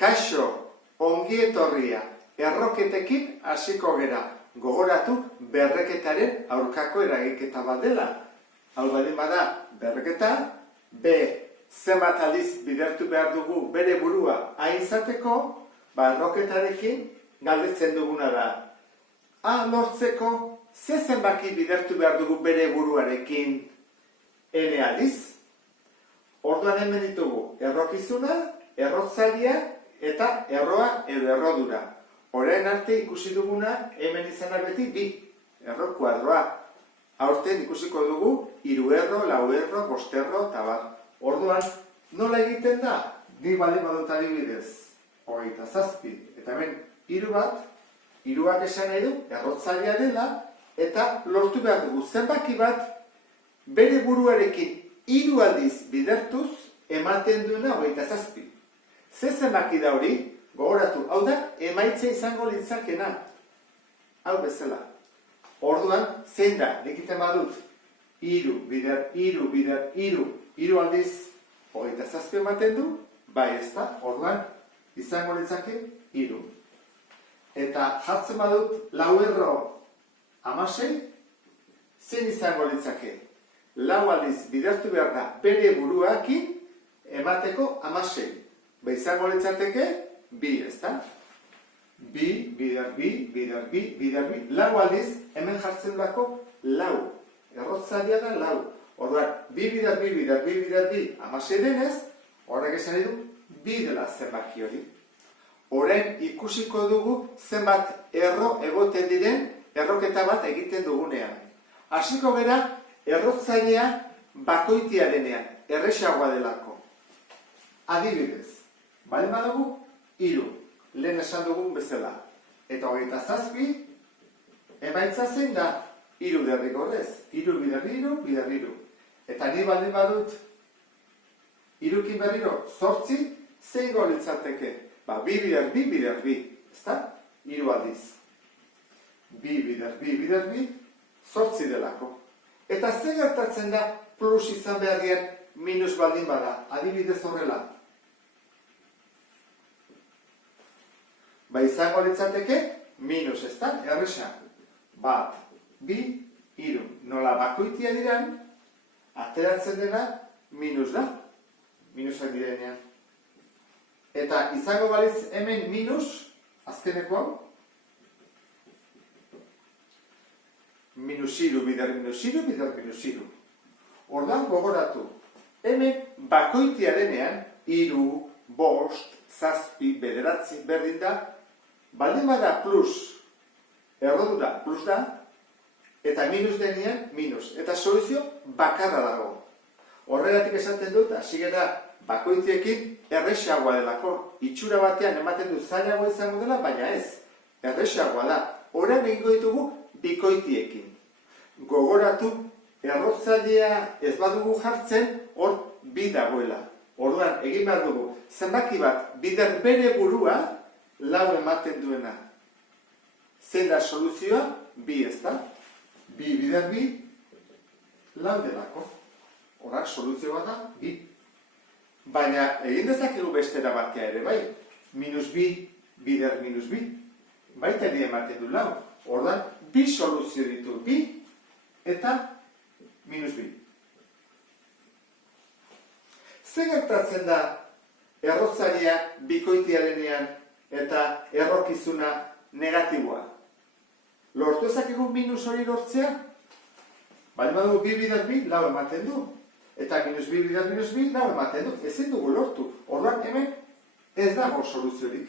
Kaixo, ongi etorria, erroketekin hasiko gera, gogoratu berreketaren aurkako eragiketa bat dela. Hau baldin bada berreketa, B, zenbat aldiz bidertu behar dugu bere burua aintzateko, erroketarekin galdetzen duguna da. A lortzeko, ze zenbaki bidertu behar dugu bere buruarekin N aldiz? Orduan hemen ditugu errokizuna, errotzailea eta erroa edo errodura. Orain arte ikusi duguna hemen izana beti bi, erro kuadroa. Aurten ikusiko dugu 3 erro, 4 erro, 5 erro eta bar. Orduan, nola egiten da? Nik baldin badut adibidez, 27. Eta hemen 3 bat, 3ak esan nahi du errotzailea dela eta lortu behar dugu zenbaki bat bere buruarekin 3 aldiz bidertuz ematen duena 27. Ze zenbaki da hori? Gogoratu, hau da, emaitza izango litzakena. Hau bezala. Orduan, zein da, nikiten badut, 3 bider, 3 bider, 3 aldiz 27 ematen du, bai ez da, orduan, izango litzake 3. Eta jartzen badut, 4 erro 16, zein izango litzake? 4 aldiz bidertu behar da bere buruakin emateko 16. Ba izango litzateke, bi, ez da? Bi, bider, bi, bider, bi, bider, bi. 4 aldiz, hemen jartzen dako 4. Errotzailea da 4. Orduan, bi, bider, bi, bider, bi, bider, bi, 16 denez, horrek esan edu, bi dela zenbaki hori. Orain ikusiko dugu zenbat erro egoten diren erroketa bat egiten dugunean. Hasiko gera, errotzailea bakoitia denean, erresagoa delako. Adibidez, baldin badugu, 3, lehen esan dugun bezala. Eta 27, emaitza zein da, 3 derrigorrez, 3 bider 3, bider 3. Eta ni baldin badut, 3kin berriro, 8, zein litzateke? Bi bider bi, bider bi, ezta? 3 aldiz. Bi bider bi, bider bi, 8 delako. Eta ze gertatzen da plus izan behar dian minus baldin bada, adibidez horrela. Ba izango litzateke minus, ezta? Erresa. 1, 2, 3. Nola bakoitia diran, ateratzen dena minus da. Minusak direnean. Eta izango baliz hemen minus, azkeneko hau. Minus 3, bider minus 3, bider minus 3. Orduan gogoratu. Hemen bakoitia denean, 3, 5, 7, 9 berdin da, baldin bada plus, errodura plus da, eta minus denean minus. Eta soluzio bakarra dago. Horregatik esaten dut, hasi gara bakoitiekin erresagoa delako. Itxura batean ematen du zailagoa izango dela, baina ez. Erresagoa da. Orain egingo ditugu bikoitiekin. Gogoratu, errotzailea ez badugu jartzen, hor bi dagoela. Orduan, egin behar dugu, zenbaki bat, bider bere burua, 4 ematen duena. Zein da soluzioa? Bi, ez da? Bi bider bi, 4 delako. Horak, soluzioa da, bi. Baina, egin dezakegu bestera batea ere, bai? Minus bi, bider minus bi. Baita di ematen du 4. Orduan, bi soluzio ditu, bi eta minus bi. Ze gertatzen da errotzailea bikoitia denean eta errokizuna negatiboa? Lortu ezakegu minus hori lortzea? Baina badugu bi bider bi, 4 ematen du. Eta minus bi bider minus bi, 4 ematen du. Ezin dugu lortu. Orduan hemen ez dago soluziorik.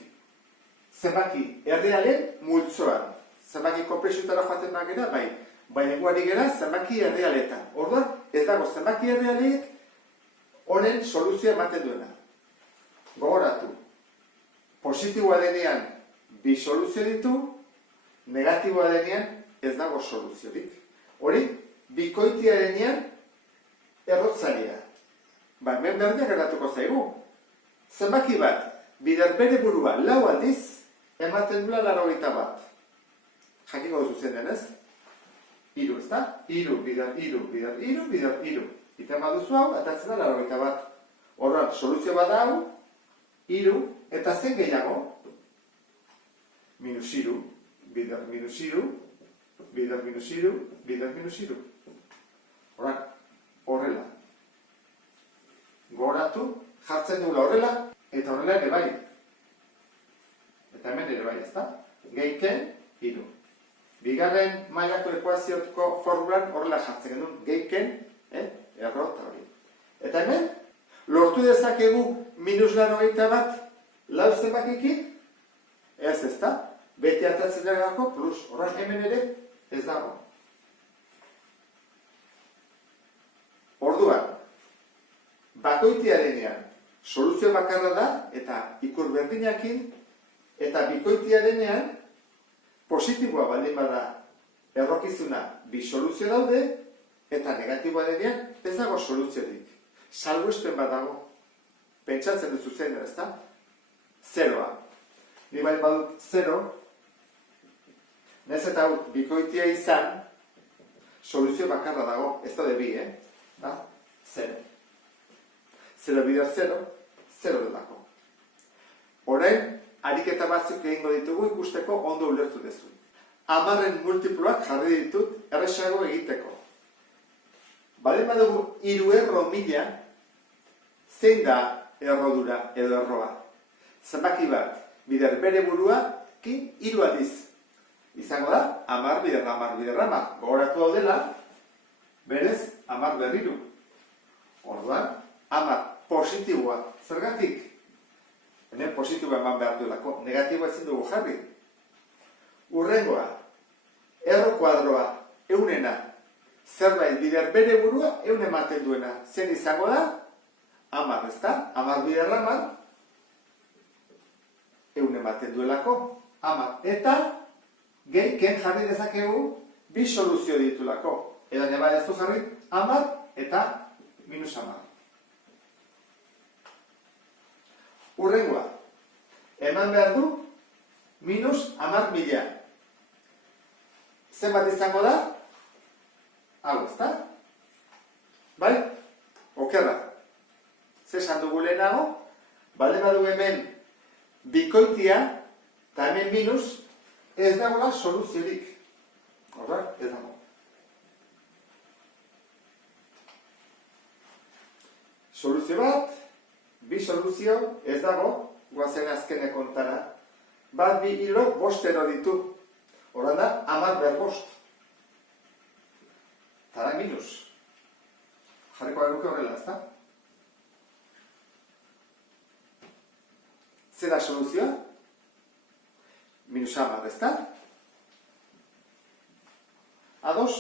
Zenbaki errealen multzoan. Zenbaki konplexutara joaten bagera, bai. Baina guari gera zenbaki errealetan. Orduan ez dago zenbaki errealeik honen soluzioa ematen duena. Gogoratu. Positiboa denean bi soluzio ditu, negatiboa denean ez dago soluziorik. Hori, bikoitia denean errotzailea. Ba, hemen berdea geratuko zaigu. Zenbaki bat, bider bere burua 4 aldiz, ematen dula 81. Jakiko duzu zen denez? 3, ez da? 3, bider, 3, bider, 3, bider, 3. Iten baduzu hau, atatzen da 81. Horren, soluzio bat hau, 3 Eta zen gehiago? Minus iru, bider minus iru, bider minus iru, bider minus iru. Horrela. Gogoratu, jartzen dugula horrela, eta horrela ere bai. Eta hemen ere bai, ezta? Gehiken, iru. Bigarren mailako ekuaziotko formulan horrela jartzen genuen, gehiken, erro eta hori. Eta hemen, lortu dezakegu minus 81 lau zenbakikin? Ez, ezta? Beti atatzen dagako plus, horren hemen ere ez dago. Orduan, bakoitiarenean soluzio bakarra da eta ikur berdinakin, eta bikoitiarenean positiboa baldin bada errokizuna bi soluzio daude, eta negatiboa denean ez dago soluziorik. Salbuespen bat dago. Pentsatzen duzu zen, ezta? Zeroa. Ni bai badut zero, nez eta bikoitia izan, soluzio bakarra dago, ez da bi, da? Zero. Zero bider zero, zero delako. Orain, ariketa batzuk egingo ditugu ikusteko ondo ulertu dezu. 10 multiploak jarri ditut erresago egiteko. Bale badugu 3 erro 1000, zein da errodura edo erroa? Zenbaki bat, bider bere burua, 3 aldiz. Izango da, 10 bider 10 bider 10. Gogoratu hau dela, berez 10 berriru. Orduan, 10 positiboa. Zergatik? Hemen positiboa eman behar duelako, negatiboa ezin dugu jarri. Urrengoa, erro kuadroa, eunena. Zerbait bider bere burua, eun ematen duena. Zen izango da, 10, ezta? 10 bider 10, eun ematen duelako, 10. Eta, gehiken jarri dezakegu, bi soluzio ditulako. Edo neba ez du jarri, 10 eta minus 10. Urrengoa, eman behar du, minus 10.000. Zenbat izango da? Hau, ezta? Bai? Okerra. Zesan dugu lehenago, bale badu hemen bikoitia, eta hemen minus, ez dagoela soluziorik. Horra, ez dago. Soluzio bat, bi soluzio, ez dago, guazen azkene kontara. Bat bi hilo, 5 ero ditu. Horren da, 10 ber 5. Tara minus. Jarriko aguke horrela, ezta? Zer da soluzioa? Minus 10, ezta? Ados?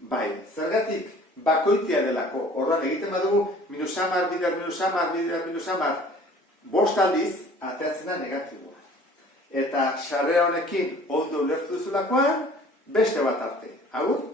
Bai, zergatik bakoitia delako. Horren egiten badugu, minus 10, bider minus 10, bider minus 10, 5 aldiz, ateatzen da negatiboa. Eta sarrera honekin ondo ulertu duzulakoan, beste bat arte. Agur?